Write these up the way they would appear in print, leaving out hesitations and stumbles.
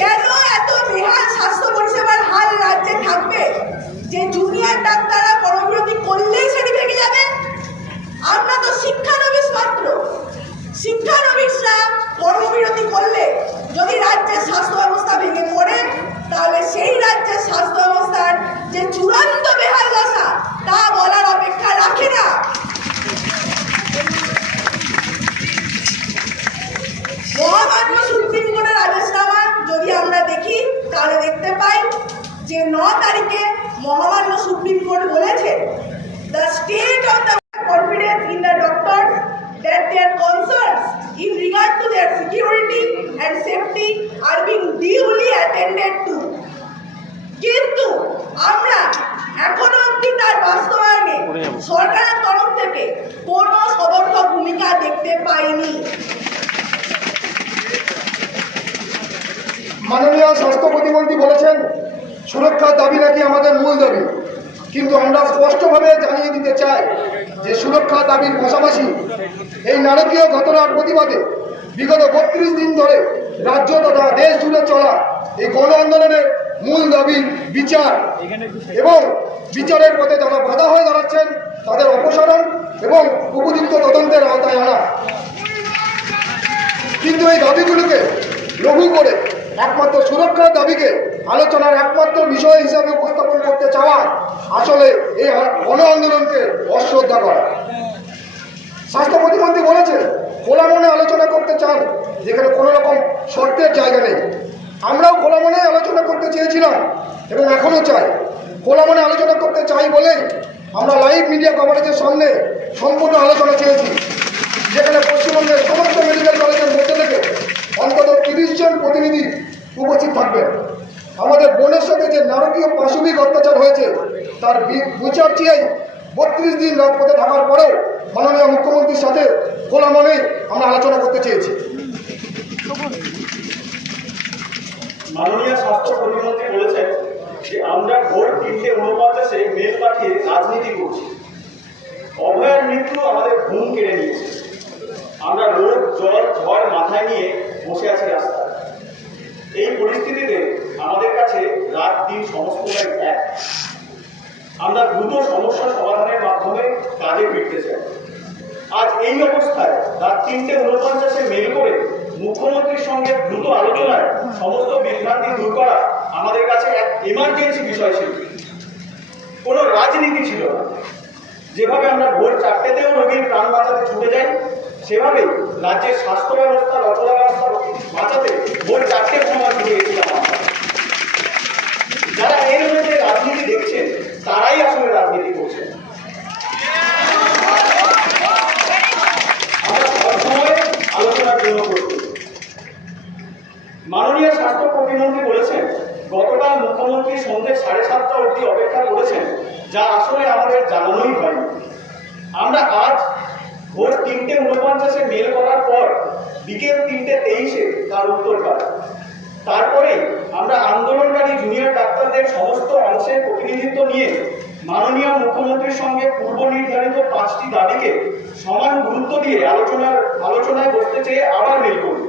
কেন এত বেহাল স্বাস্থ্য পরিষেবার হাল রাজ্যে থাকবে যে জুনিয়র ডাক্তাররা কর্মবিরতি করলেই সেটি ভেঙে যাবে? আমরা তো শিক্ষানবিশ মাত্র। শিক্ষানবিশরা কর্মবিরতি করলে যদি রাজ্যের স্বাস্থ্য ব্যবস্থা ভেঙে পড়ে, তাহলে সেই রাজ্যের স্বাস্থ্য ব্যবস্থার যে চূড়ান্ত বেহাল দশা তা বলার অপেক্ষা রাখে না। মহামান্য সুপ্রিম কোর্টের আদেশনামা যদি আমরা দেখি, তাহলে দেখতে পাই যে 9 তারিখে মহামান্য সুপ্রিম কোর্ট বলেছে, the state of the confidence in the doctors that their concerns in regard to their security and safety are being duly attended to. কিন্তু আমরা এখনো অবধি তার বাস্তবায়নে সরকারের তরফ থেকে কোনো সদর্থক ভূমিকা দেখতে পাইনি। মাননীয় স্বাস্থ্য প্রতিমন্ত্রী বলেছেন সুরক্ষার দাবি নাকি আমাদের মূল দাবি, কিন্তু আমরা স্পষ্টভাবে জানিয়ে দিতে চাই যে সুরক্ষা দাবির পাশাপাশি এই নারকীয় ঘটনার প্রতিবাদে বিগত 32 দিন ধরে রাজ্য তথা দেশ জুড়ে চলা এই গণ আন্দোলনের মূল দাবি বিচার, এবং বিচারের পথে যারা বাধা হয়ে দাঁড়াচ্ছেন তাদের অপসারণ এবং উপযুক্ত তদন্তের আওতায় আনা। কিন্তু এই দাবিগুলোকে লঘু করে একমাত্র সুরক্ষার দাবিকে আলোচনার একমাত্র বিষয় হিসাবে উপস্থাপন করতে চাওয়া আসলে এই গণ আন্দোলনকে অশ্রদ্ধা করা। স্বাস্থ্য প্রতিমন্ত্রী বলেছে খোলা মনে আলোচনা করতে চান, যেখানে কোনো রকম শর্তের জায়গা নেই। আমরাও খোলা মনে আলোচনা করতে চেয়েছিলাম এবং এখনও চাই। খোলা মনে আলোচনা করতে চাই বলেই আমরা লাইভ মিডিয়া কভারেজের সামনে সম্পূর্ণ আলোচনা চেয়েছি, যেখানে পশ্চিমবঙ্গের সমস্ত মেডিকেল কলেজের মধ্যে থেকে অন্তত 30 জন প্রতিনিধি উপস্থিত থাকবেন। আমাদের বোনের সাথে যে নারকীয় পাশবিক অত্যাচার হয়েছে তার বিচার চেয়েই 32 দিন রাজপথে থাকার পরেও মাননীয় মুখ্যমন্ত্রীর সাথে খোলা মনেই আমরা আলোচনা করতে চেয়েছি। মাননীয় স্বাস্থ্য প্রতিমন্ত্রী বলেছেন যে আমরা ভোর 3:49 মেল পাঠিয়ে রাজনীতি করছি। অভয়ার মৃত্যু আমাদের ঘুম কেড়ে নিয়েছে। আমরা রোদ জল ঝড় মাথায় নিয়ে বসে আছি রাস্তায়। এই পরিস্থিতিতে আমাদের কাছে রাত দিন সমস্তটাই এক। আমরা দ্রুত সমস্যা সমাধানের মাধ্যমে কাজে ফিরতে চাই। আজ এই অবস্থায় রাত 3:49 মেল করে মুখ্যমন্ত্রীর সঙ্গে দ্রুত আলোচনায় সমস্ত বিভ্রান্তি দূর করা আমাদের কাছে এক ইমার্জেন্সি বিষয় ছিল, কোনো রাজনীতি ছিল না। যেভাবে আমরা ভোর 4টেতেও রোগীর প্রাণ বাঁচাতে ছুটে যাই, সেভাবেই রাজ্যের স্বাস্থ্য ব্যবস্থা রচনা ব্যবস্থা বাঁচাতে ভোর 4টের সময় ছুটে গেছিলাম। যারা এর মধ্যে রাজনীতি দেখছেন তারাই আসলে রাজনীতি করছেন। আমরা সবসময় আলোচনার জন্য করছি। মাননীয় স্বাস্থ্য প্রতিমন্ত্রী বলেছেন গতকাল মুখ্যমন্ত্রী সন্ধ্যে 7:30 অবধি অপেক্ষা করেছেন, যা আসলে আমাদের জানানোই হয়নি। আমরা আজ ভোর 3:49 মেল করার পর বিকেল 3:23 তার উত্তর পাই। তারপরে আমরা আন্দোলনকারী জুনিয়র ডাক্তারদের সমস্ত অংশের প্রতিনিধিত্ব নিয়ে মাননীয় মুখ্যমন্ত্রীর সঙ্গে পূর্ব নির্ধারিত 5টি দাবিকে সমান গুরুত্ব দিয়ে আলোচনায় বসতে চেয়ে আবার মেল করি।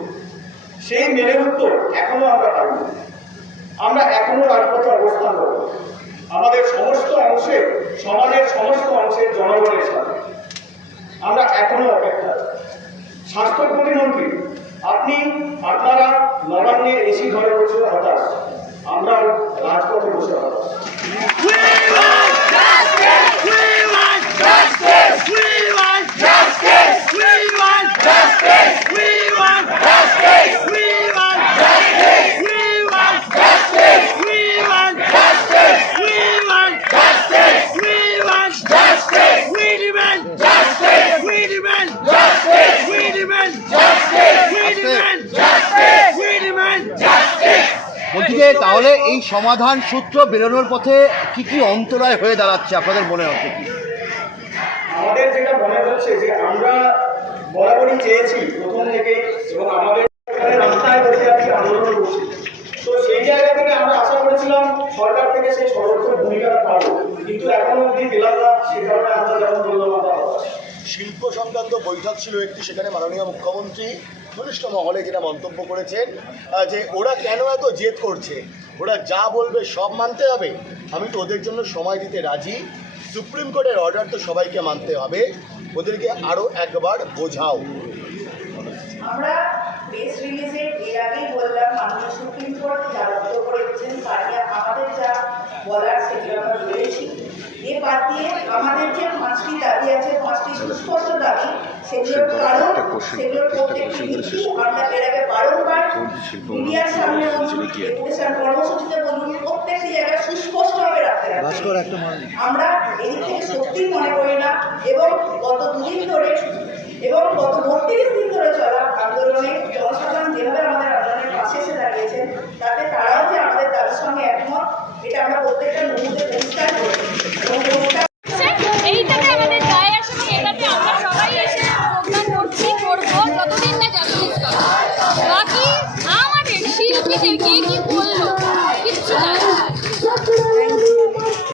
সেই মেলের উত্তর এখনো আমরা পাইনি। আমরা এখনো রাজপথে অবস্থান করব আমাদের সমস্ত অংশে, সমাজের সমস্ত অংশের জনগণের সাথে। আমরা এখনো অপেক্ষা। স্বাস্থ্য প্রতিমন্ত্রী, আপনারা নবান্নের এসি ঘরে বসে হতাশ, আমরাও রাজপথে বসে হতাশ। বলছি যে তাহলে এই সমাধান সূত্র বেরোনোর পথে কি কি অন্তরায় হয়ে দাঁড়াচ্ছে আপনাদের মনে হচ্ছে? কি আমাদের যেটা মনে হচ্ছে যে আমরা বরাবরই চেয়েছি প্রথম থেকেই, এবং আমাদের রাস্তায় বসে আছি, আন্দোলন করছি, তো সেই জায়গা থেকে আমরা আশা করেছিলাম সরকার থেকে সেই সদর্থক ভূমিকাটা পাবো, কিন্তু এখনো অবধি পেলাম না। সে কারণে আমরা যেমন বললাম, শিল্প সংক্রান্ত বৈঠক ছিল একটি, সেখানে মাননীয় মুখ্যমন্ত্রী সংশ্লিষ্ট মহলে যেটা মন্তব্য করেছেন যে ওরা কেন এত জেদ করছে, ওরা যা বলবে সব মানতে হবে। আমি তো ওদের জন্য সময় দিতে রাজি। সুপ্রিম কোর্টের অর্ডার তো সবাইকে মানতে হবে, ওদেরকে আরও একবার বোঝাও। আমরা প্রেস রিলিজের এর আগেই বললাম মাননীয় সুপ্রিম কোর্ট যা বক্তব্য করে দিচ্ছেন তা নিয়ে আমাদের যা বলার সেগুলো আমরা বলেছি। এ বাদ দিয়ে আমাদের যে 5টি দাবি আছে, 5টি সুস্পষ্ট দাবি, সেগুলোর কারণ, সেগুলোর প্রত্যেকটি ভিত্তি আমরা এর আগে বারংবার মিডিয়ার সামনে ডেপুটেশন কর্মসূচিতে বলুন, প্রত্যেকটি জায়গায় সুস্পষ্টভাবে রাখতে হবে। আমরা এদিক থেকে সত্যিই মনে করি না, এবং গত 2 দিন ধরে এবং গত 32 দিন ধরে চলা আন্দোলনে জনসাধারণ যেভাবে আমাদের আন্দোলনের পাশে এসে দাঁড়িয়েছেন, তাতে তারাও যে আমাদের দাবির সঙ্গে একমত, এটা আমরা প্রত্যেকটা মুহূর্তে পরিষ্কার করি। এইটাতে আমাদের দায় আসে এবং এটাতে আমরা সবাই এসে প্রোগ্রাম করছি, করবো যতদিন না জাস্টিস পাবো। বাকি আমাদের শিল্পীদের কে কি